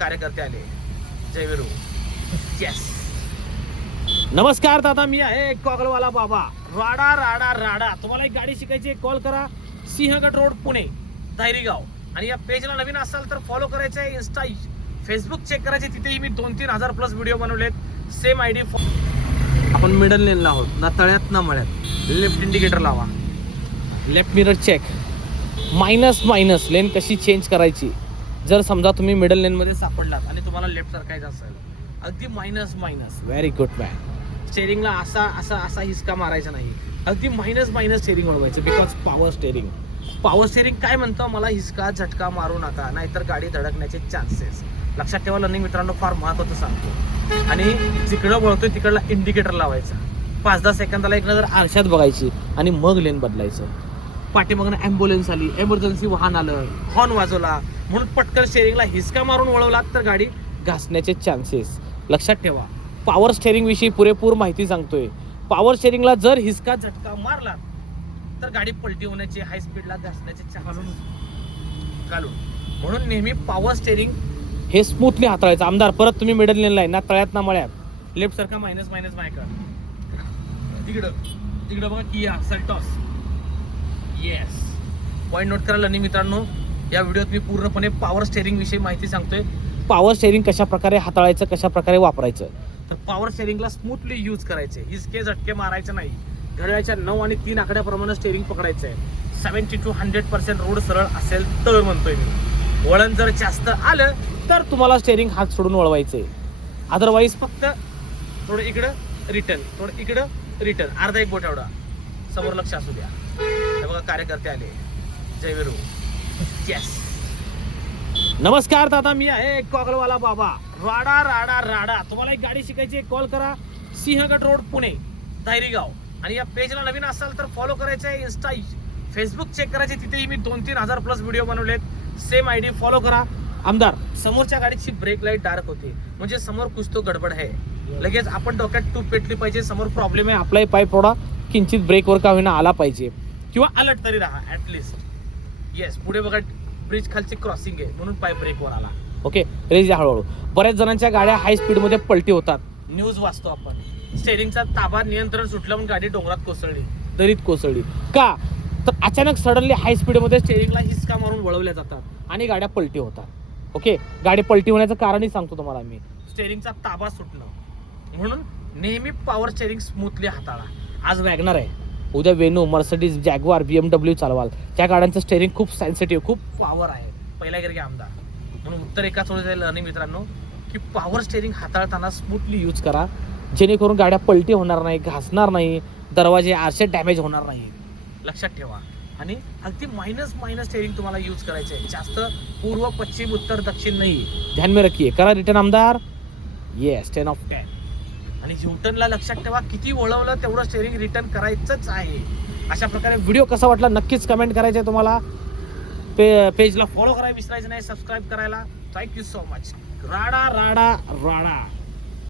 कार्यकर्ते आले. जय वीरू. येस. नमस्कार दादा, मी आहे कॉगलवाला बाबा. राडा राडा राडा. तुम्हाला एक गाडी शिकायची, कॉल करा. सिंहगड रोड, पुणे, धायरीगाव. आणि या पेजला नवीन असाल तर फॉलो करायचं आहे. इंस्टा, फेसबुक चेक करायचे. तिथेही मी 2-3 हजार प्लस व्हिडिओ बनवलेत. Same ID. आपण मिडल लेनला आहोत, ना तळ्यात ना मळ्यात. लेफ्ट इंडिकेटर लावा. Left mirror check. Minus lane कशी चेंज करायची. जर समजा तुम्ही मिडल लेनमध्ये सापडलात आणि तुम्हाला लेफ्ट सरकायचं असेल, अगदी मायनस. Very good man. स्टेरिंगला असा हिसका मारायचा नाही. अगदी मायनस स्टेरिंग वळवायचं. बिकॉज पॉवर स्टेरिंग काय म्हणतो, मला हिसका झटका मारू नका, नाहीतर गाडी धडकण्याचे चान्सेस. लक्षात ठेवा लर्निंग मित्रांनो, फार महत्त्वाचं सांगतो. आणि जिकडं वळतोय तिकडला इंडिकेटर लावायचा. 5-10 सेकंदाला एक नजर आरशात बघायची आणि मग लेन बदलायचं. पाठीमागनं ॲम्ब्युलन्स आली, एमर्जन्सी वाहन आलं, हॉर्न वाजवला म्हणून पटकन स्टेरिंगला हिसका मारून वळवला तर गाडी घासण्याचे चान्सेस. लक्षात ठेवा. पॉवर स्टेरिंग विषयी पुरेपूर माहिती सांगतोय. पॉवर स्टेरिंगला जर हिसका झटका मारला तर गाडी पलटी होण्याची, हाय स्पीडला घासण्याचे चान्सेस घालून. म्हणून नेहमी पॉवर स्टेरिंग हे स्मूथली हाताळायचं. आमदार, परत तुम्ही मिडल लेनला आहे, ना तळ्यात ना मळ्यात. लेफ्ट सारखा मायनस मायका. तिकडं बघा, Kia Seltos. Yes. Point note करा लर्निंग मित्रांनो. या व्हिडिओत मी पूर्णपणे पॉवर स्टेरिंग विषयी माहिती सांगतोय. पॉवर स्टेरिंग कशा प्रकारे हाताळायचं, कशा प्रकारे वापरायचं. तर पॉवर स्टेरिंगला स्मूथली यूज करायचे. हिसके झटके मारायचे नाही. घड्याळ्याच्या 9 आणि 3 आकड्याप्रमाणे स्टेरिंग पकडायचं आहे. 70 to 100% रोड सरळ असेल तर म्हणतोय मी. वळण जर जास्त आलं तर तुम्हाला स्टेरिंग हात सोडून वळवायचंय. अदरवाईज फक्त थोडं इकडं रिटर्न, थोडं इकडं रिटर्न. अर्धा एक बोट एवढा समोर लक्ष असू द्या. हे बघा कार्यकर्ते आले. जय वीरू. येस. नमस्कार दादा, मी आहे कॉगलवाला बाबा. राडा राडा राडा. तुम्हाला एक गाडी शिकायची, कॉल करा. सिंहगड रोड, पुणे, धायरीगाव. आणि या पेजला नवीन असाल तर फॉलो करायचं आहे. इंस्टा, फेसबुक चेक करायचे. तिथेही मी 2-3 हजार प्लस व्हिडिओ बनवलेत. Same ID. फॉलो करा. आमदार, समोरच्या गाडीची ब्रेक लाईट डार्क होते म्हणजे समोर कुछ तो गडबड आहे. लगेच आपण डोक्यात टूप पेटली पाहिजे. समोर प्रॉब्लेम आहे, आपलाही पाय थोडा किंचित ब्रेकवर का होईना आला पाहिजे, किंवा अलर्ट तरी राहा ऍटलिस्ट. येस. पुढे बघा, ब्रिज खालची क्रॉसिंग आहे म्हणून पाय ब्रेकवर आला. ओके, रेज द्या हळूहळू. बऱ्याच जणांच्या गाड्या हाय स्पीडमध्ये पलटी होतात. न्यूज वाचतो आपण. स्टेरिंगचा ताबा, नियंत्रण सुटलं म्हणून गाडी डोंगरात कोसळली, दरीत कोसळली. का तर अचानक सडनली हाय स्पीडमध्ये स्टेरिंगला हिसका मारून वळवल्या जातात आणि गाड्या पलटी होतात. ओके, गाडी पलटी होण्याचं कारणही सांगतो तुम्हाला मी. स्टेरिंगचा ताबा सुटणं. म्हणून नेहमी पॉवर स्टेरिंग स्मूथली हाताळा. आज वॅगनर आहे, उद्या वेनू, मर्सिडीज, जॅग्वार, BMW चालवाल. त्या गाड्यांचं स्टेरिंग खूप सेन्सिटिव्ह, खूप पॉवर आहे. पहिला गिरगे आमदार. म्हणून उत्तर एका थोडं जाईल लर्निंग मित्रांनो, की पॉवर स्टेरिंग हाताळताना स्मूथली यूज करा, जेणेकरून गाड्या पलटी होणार नाही, घासणार नाही, दरवाजे आरसे डॅमेज होणार नाही. लक्षात ठेवा. आणि अगदी मायनस स्टेरिंग तुम्हाला यूज करायचे आहे. जास्त पूर्व, पश्चिम, उत्तर, दक्षिण नाही. ध्यान में रखिए. करा रिटर्न आमदार. Yes, 10 of 10. आणि यूटर्नला लक्षात ठेवा, किती वळवलं तेवढं स्टेरिंग रिटर्न करायचंच आहे. अशा प्रकारे व्हिडिओ कसा वाटला नक्कीच कमेंट करायचं आहे तुम्हाला. पेजला फॉलो करायला विसरायचं नाही, सबस्क्राईब करायला. Thank you so much. राडा राडा राडा.